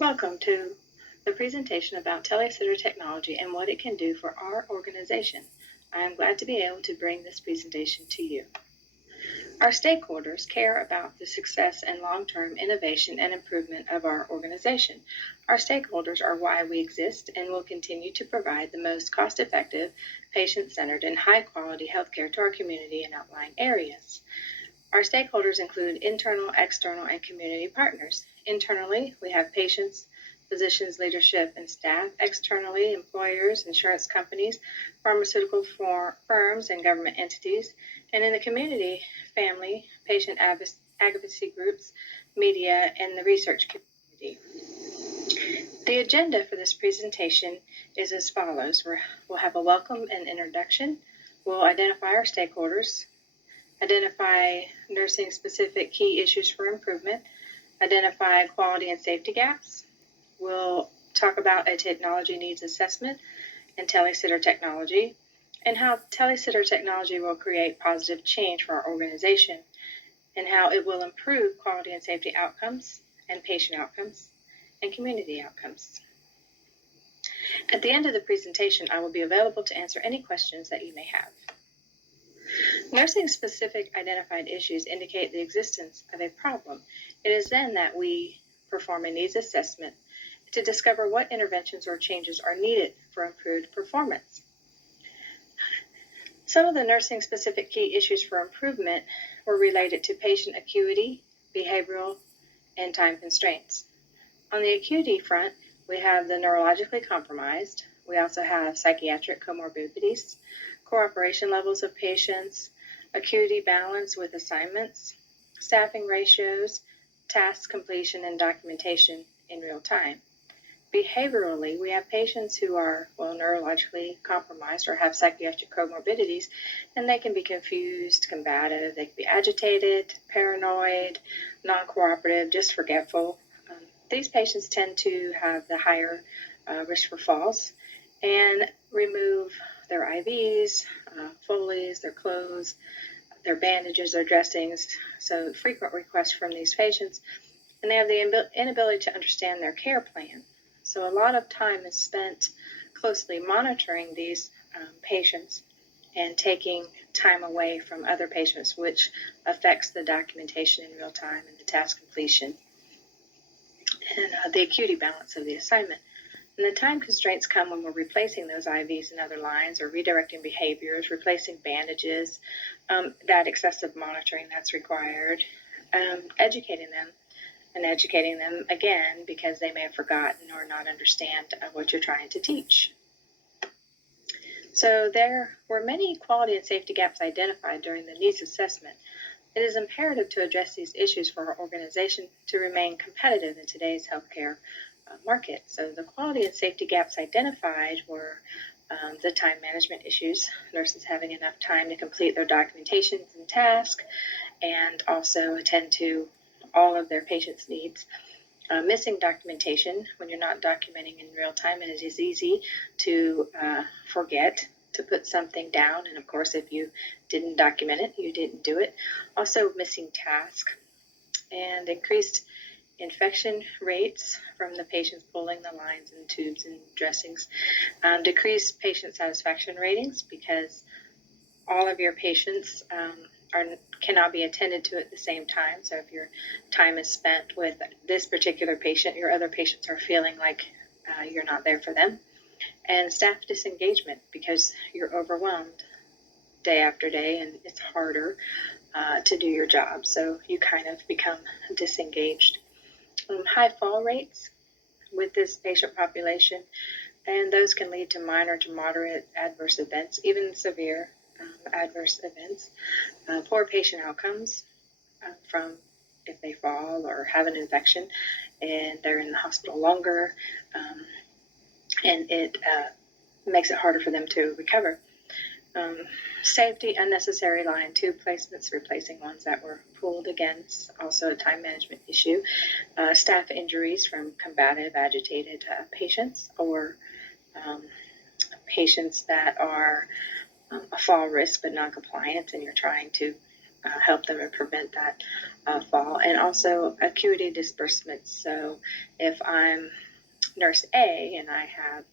Welcome to the presentation about Tele-sitter technology and what it can do for our organization. I am glad to be able to bring this presentation to you. Our stakeholders care about the success and long-term innovation and improvement of our organization. Our stakeholders are why we exist and will continue to provide the most cost-effective, patient-centered, and high-quality healthcare to our community and outlying areas. Our stakeholders include internal, external, and community partners. Internally, we have patients, physicians, leadership, and staff. Externally, employers, insurance companies, pharmaceutical firms, and government entities. And in the community, family, patient advocacy groups, media, and the research community. The agenda for this presentation is as follows. We'll have a welcome and introduction. We'll identify our stakeholders, identify nursing-specific key issues for improvement, identify quality and safety gaps. We'll talk about a technology needs assessment and Tele-sitter technology, and how Tele-sitter technology will create positive change for our organization, and how it will improve quality and safety outcomes, and patient outcomes, and community outcomes. At the end of the presentation, I will be available to answer any questions that you may have. Nursing-specific identified issues indicate the existence of a problem. It is then that we perform a needs assessment to discover what interventions or changes are needed for improved performance. Some of the nursing-specific key issues for improvement were related to patient acuity, behavioral, and time constraints. On the acuity front, we have the neurologically compromised. We also have psychiatric comorbidities, cooperation levels of patients, acuity balance with assignments, staffing ratios, task completion, and documentation in real time. Behaviorally, we have patients who are, neurologically compromised or have psychiatric comorbidities, and they can be confused, combative, they can be agitated, paranoid, non-cooperative, just forgetful. These patients tend to have the higher risk for falls and remove their IVs, Foleys, their clothes, their bandages, their dressings. So frequent requests from these patients, and they have the inability to understand their care plan. So a lot of time is spent closely monitoring these patients and taking time away from other patients, which affects the documentation in real time and the task completion and the acuity balance of the assignment. And the time constraints come when we're replacing those IVs and other lines, or redirecting behaviors, replacing bandages, that excessive monitoring that's required, educating them again because they may have forgotten or not understand what you're trying to teach. So there were many quality and safety gaps identified during the needs assessment. It is imperative to address these issues for our organization to remain competitive in today's healthcare market. So the quality and safety gaps identified were the time management issues, nurses having enough time to complete their documentations and tasks, and also attend to all of their patients' needs. Missing documentation, when you're not documenting in real time, and it is easy to forget to put something down, and of course if you didn't document it, you didn't do it. Also missing tasks, and increased infection rates from the patients pulling the lines and tubes and dressings. Decreased patient satisfaction ratings because all of your patients cannot be attended to at the same time. So if your time is spent with this particular patient, your other patients are feeling like you're not there for them. And staff disengagement because you're overwhelmed day after day and it's harder to do your job. So you kind of become disengaged. High fall rates with this patient population, and those can lead to minor to moderate adverse events, even severe adverse events. Poor patient outcomes from if they fall or have an infection and they're in the hospital longer, and it makes it harder for them to recover. Safety, unnecessary line tube placements, replacing ones that were pulled, again, also a time management issue. Staff injuries from combative, agitated patients, or patients that are a fall risk but non-compliant, and you're trying to help them and prevent that. fall, and also acuity disbursements. So if I'm nurse A and I have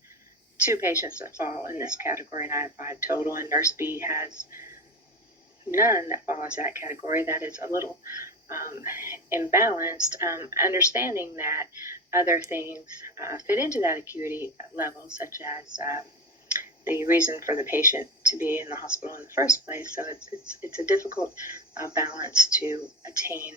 2 patients that fall in this category and I have 5 total, and nurse B has none that fall into that category, that is a little imbalanced, understanding that other things fit into that acuity level, such as the reason for the patient to be in the hospital in the first place. So it's a difficult balance to attain.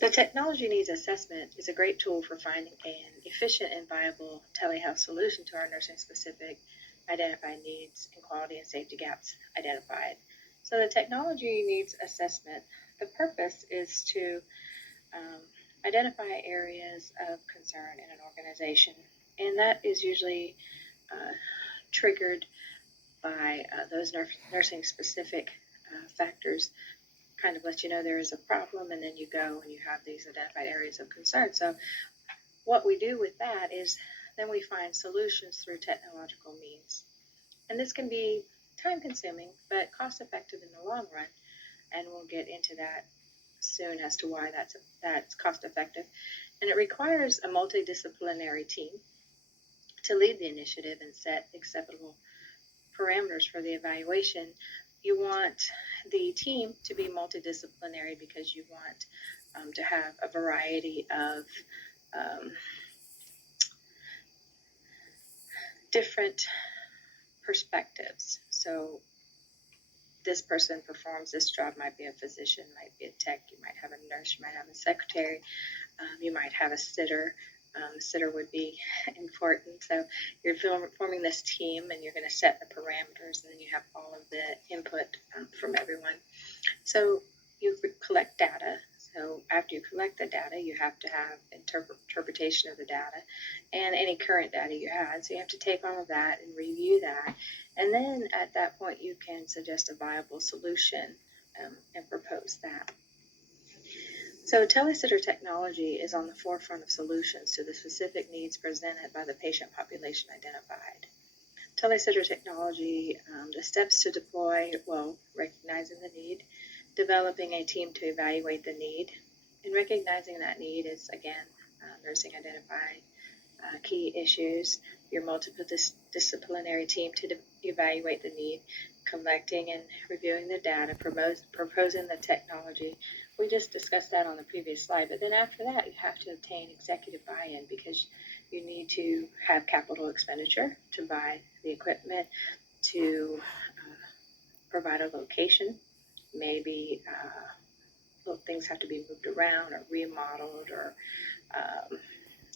The technology needs assessment is a great tool for finding an efficient and viable telehealth solution to our nursing-specific identified needs and quality and safety gaps identified. So the technology needs assessment. The purpose is to identify areas of concern in an organization, and that is usually triggered by those nursing-specific factors. Kind of let you know there is a problem, and then you go and you have these identified areas of concern. So what we do with that is then we find solutions through technological means. And this can be time-consuming, but cost-effective in the long run, and we'll get into that soon as to why that's cost-effective. And it requires a multidisciplinary team to lead the initiative and set acceptable parameters for the evaluation. You want the team to be multidisciplinary because you want to have a variety of different perspectives. So this person performs this job, might be a physician, might be a tech, you might have a nurse, you might have a secretary, you might have a sitter. Sitter would be important. So you're forming this team, and you're going to set the parameters, and then you have all of the input from everyone. So you collect data. So after you collect the data, you have to have interpretation of the data and any current data you had. So you have to take all of that and review that. And then at that point, you can suggest a viable solution and propose that. So Tele-sitter technology is on the forefront of solutions to the specific needs presented by the patient population identified. Tele-sitter technology, the steps to deploy, recognizing the need, developing a team to evaluate the need, and recognizing that need is, again, nursing identified key issues, your multidisciplinary team to evaluate the need, collecting and reviewing the data, proposing the technology. We just discussed that on the previous slide, but then after that, you have to obtain executive buy-in because you need to have capital expenditure to buy the equipment, to provide a location. Maybe things have to be moved around or remodeled, or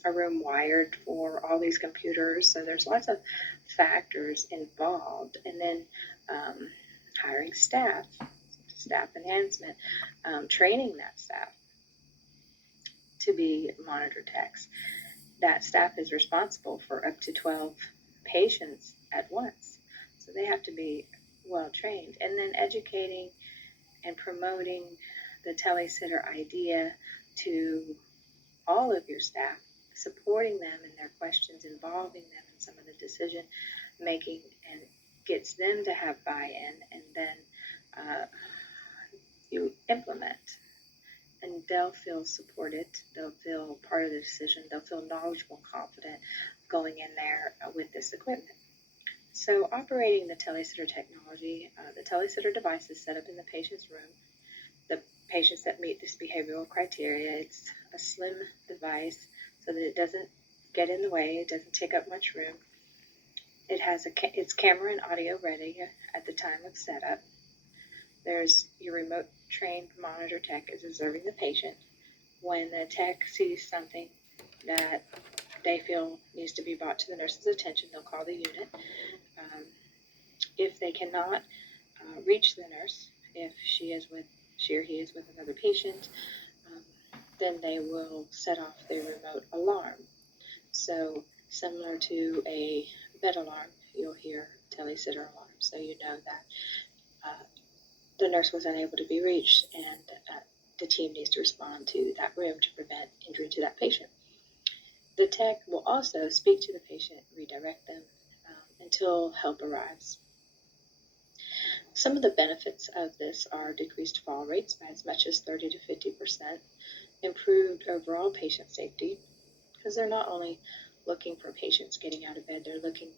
a room wired for all these computers. So there's lots of factors involved. And then hiring staff enhancement, training that staff to be monitor techs. That staff is responsible for up to 12 patients at once. So they have to be well trained. And then educating and promoting the Tele-sitter idea to all of your staff, supporting them in their questions, involving them in some of the decision making, and gets them to have buy-in, and then you implement. And they'll feel supported, they'll feel part of the decision, they'll feel knowledgeable and confident going in there with this equipment. So operating the Tele-sitter technology, the Tele-sitter device is set up in the patient's room. The patients that meet this behavioral criteria, it's a slim device so that it doesn't get in the way, it doesn't take up much room. It has it's camera and audio ready at the time of setup. There's your remote trained monitor tech is observing the patient. When the tech sees something that they feel needs to be brought to the nurse's attention, they'll call the unit. If they cannot reach the nurse, if she or he is with another patient, then they will set off their remote alarm. So similar to a bed alarm, you'll hear Tele-sitter alarm, so you know that the nurse was unable to be reached, and the team needs to respond to that room to prevent injury to that patient. The tech will also speak to the patient, redirect them until help arrives. Some of the benefits of this are decreased fall rates by as much as 30 to 50%, improved overall patient safety, because they're not only looking for patients getting out of bed, they're looking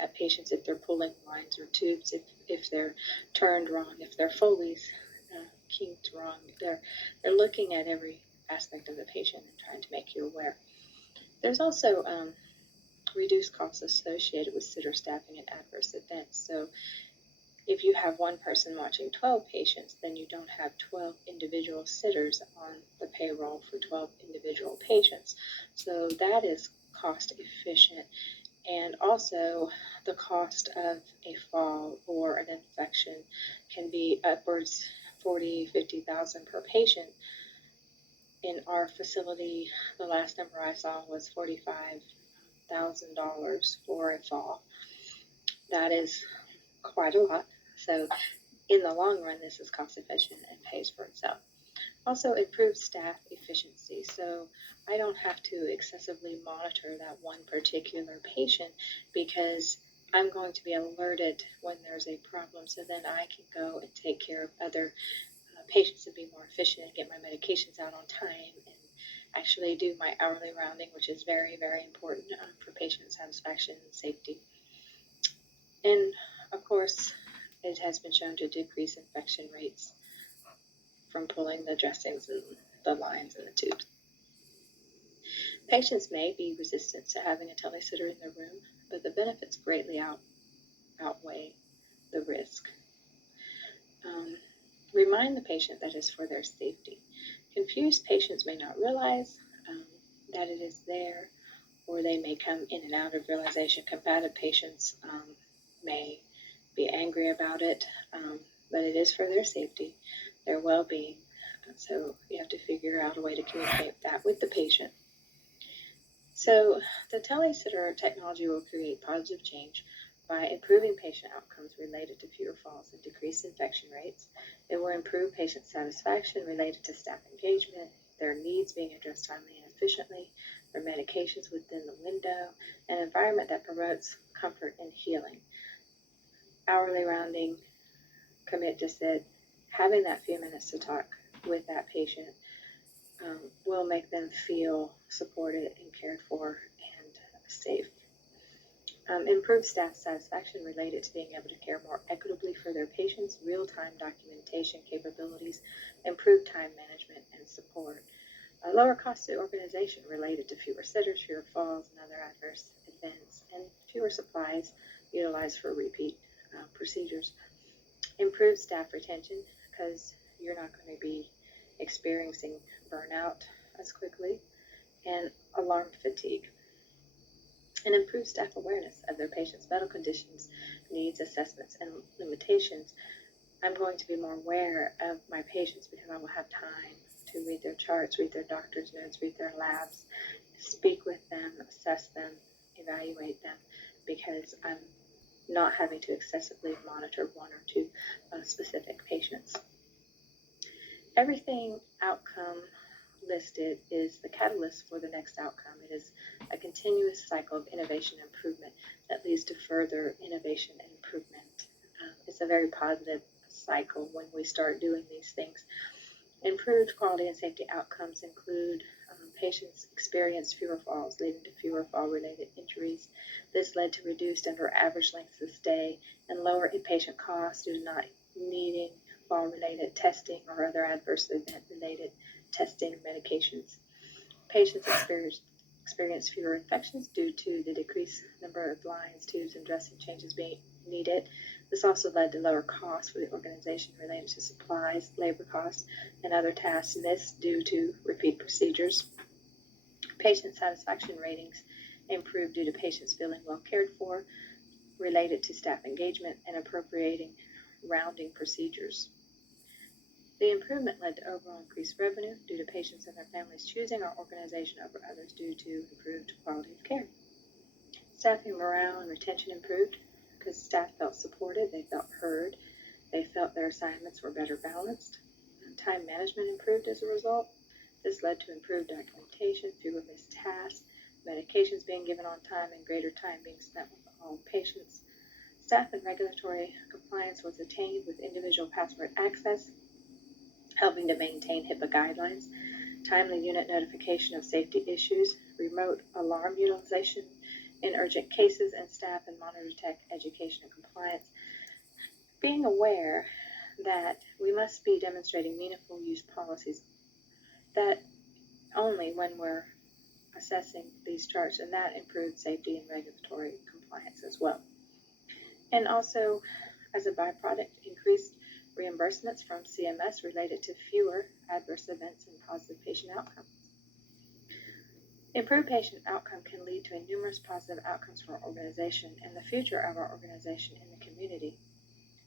at patients if they're pulling lines or tubes, if they're turned wrong, if their Foley's kinked wrong. They're looking at every aspect of the patient and trying to make you aware. There's also reduced costs associated with sitter staffing and adverse events. So if you have one person watching 12 patients, then you don't have 12 individual sitters on the payroll for 12 individual patients. So that is cost efficient. And also the cost of a fall or an infection can be upwards $40,000-$50,000 per patient. In our facility, the last number I saw was $45,000 for a fall. That is quite a lot. So in the long run, this is cost efficient and pays for itself. Also, improved staff efficiency. So I don't have to excessively monitor that one particular patient because I'm going to be alerted when there's a problem, so then I can go and take care of other patients and be more efficient and get my medications out on time and actually do my hourly rounding, which is very, very important for patient satisfaction and safety. And of course, it has been shown to decrease infection rates from pulling the dressings and the lines and the tubes. Patients may be resistant to having a tele-sitter in their room, but the benefits greatly outweigh the risk. Remind the patient that it's for their safety. Confused patients may not realize that it is there, or they may come in and out of realization. Combative patients may be angry about it, but it is for their safety, their well-being. So you have to figure out a way to communicate that with the patient. So the tele-sitter technology will create positive change by improving patient outcomes related to fewer falls and decreased infection rates. It will improve patient satisfaction related to staff engagement, their needs being addressed timely and efficiently, their medications within the window, an environment that promotes comfort and healing. Hourly rounding, Commit just said, having that few minutes to talk with that patient will make them feel supported and cared for and safe. Improve staff satisfaction related to being able to care more equitably for their patients, real-time documentation capabilities, improved time management and support. Lower cost to organization related to fewer sitters, fewer falls, and other adverse events, and fewer supplies utilized for repeat procedures. Improved staff retention, because you're not going to be experiencing burnout as quickly, and alarm fatigue. And improve staff awareness of their patients' medical conditions, needs, assessments, and limitations. I'm going to be more aware of my patients because I will have time to read their charts, read their doctor's notes, read their labs, speak with them, assess them, evaluate them, because I'm not having to excessively monitor one or two specific patients. Everything outcome listed is the catalyst for the next outcome. It is a continuous cycle of innovation and improvement that leads to further innovation and improvement. It's a very positive cycle when we start doing these things. Improved quality and safety outcomes include patients experienced fewer falls, leading to fewer fall-related injuries. This led to reduced under average lengths of stay and lower inpatient costs due to not needing fall-related testing or other adverse event-related testing medications. Patients experienced fewer infections due to the decreased number of lines, tubes, and dressing changes being needed. This also led to lower costs for the organization related to supplies, labor costs, and other tasks missed due to repeat procedures. Patient satisfaction ratings improved due to patients feeling well cared for, related to staff engagement, and appropriating rounding procedures. The improvement led to overall increased revenue due to patients and their families choosing our organization over others due to improved quality of care. Staffing morale and retention improved because staff felt supported, they felt heard, they felt their assignments were better balanced. Time management improved as a result. This led to improved documentation, fewer missed tasks, medications being given on time, and greater time being spent with all patients. Staff and regulatory compliance was attained with individual password access, helping to maintain HIPAA guidelines, timely unit notification of safety issues, remote alarm utilization in urgent cases, and staff and monitor tech education and compliance. Being aware that we must be demonstrating meaningful use policies, that only when we're assessing these charts, and that improved safety and regulatory compliance as well. And also, as a byproduct, increased reimbursements from CMS related to fewer adverse events and positive patient outcomes. Improved patient outcome can lead to numerous positive outcomes for our organization and the future of our organization in the community.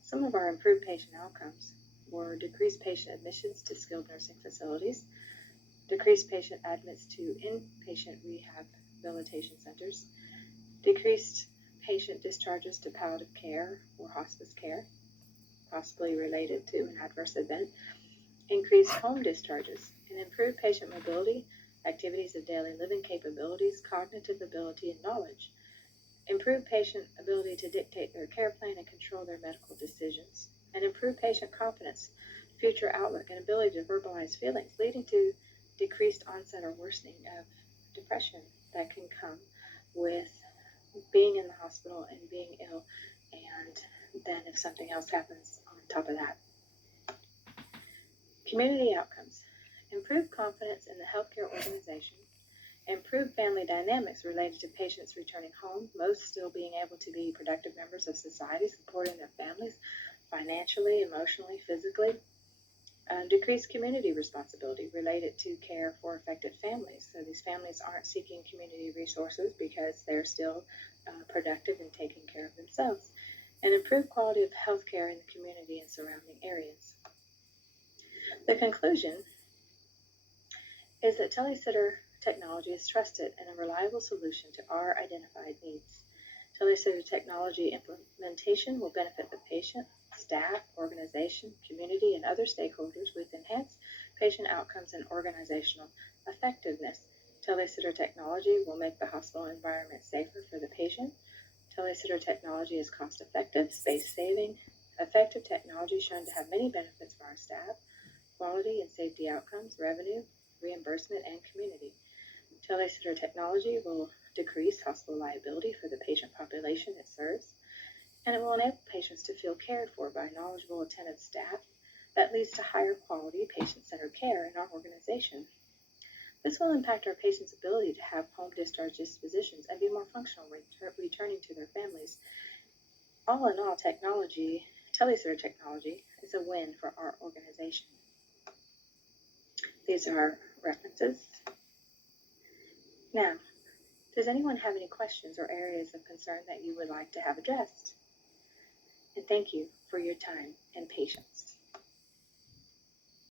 Some of our improved patient outcomes were decreased patient admissions to skilled nursing facilities, decreased patient admits to inpatient rehabilitation centers, decreased patient discharges to palliative care or hospice care, possibly related to an adverse event, increased home discharges, and improved patient mobility, activities of daily living capabilities, cognitive ability, and knowledge, improved patient ability to dictate their care plan and control their medical decisions, and improved patient confidence, future outlook, and ability to verbalize feelings, leading to decreased onset or worsening of depression that can come with being in the hospital and being ill, and then if something else happens on top of that. Community outcomes. Improved confidence in the healthcare organization, improved family dynamics related to patients returning home, most still being able to be productive members of society, supporting their families financially, emotionally, physically. Decreased community responsibility related to care for affected families. So these families aren't seeking community resources because they're still productive and taking care of themselves. And improved quality of health care in the community and surrounding areas. The conclusion is that Tele-sitter technology is trusted and a reliable solution to our identified needs. Tele-sitter technology implementation will benefit the patient, staff, organization, community, and other stakeholders with enhanced patient outcomes and organizational effectiveness. Tele-sitter technology will make the hospital environment safer for the patient. Tele-sitter technology is cost-effective, space-saving, effective technology shown to have many benefits for our staff, quality and safety outcomes, revenue, reimbursement, and community. Tele-sitter technology will decrease hospital liability for the patient population it serves, and it will enable patients to feel cared for by knowledgeable, attentive staff that leads to higher quality, patient-centered care in our organization. This will impact our patients' ability to have home discharge dispositions and be more functional returning to their families. All in all, Tele-sitter technology is a win for our organization. These are references. Now, does anyone have any questions or areas of concern that you would like to have addressed? And thank you for your time and patience.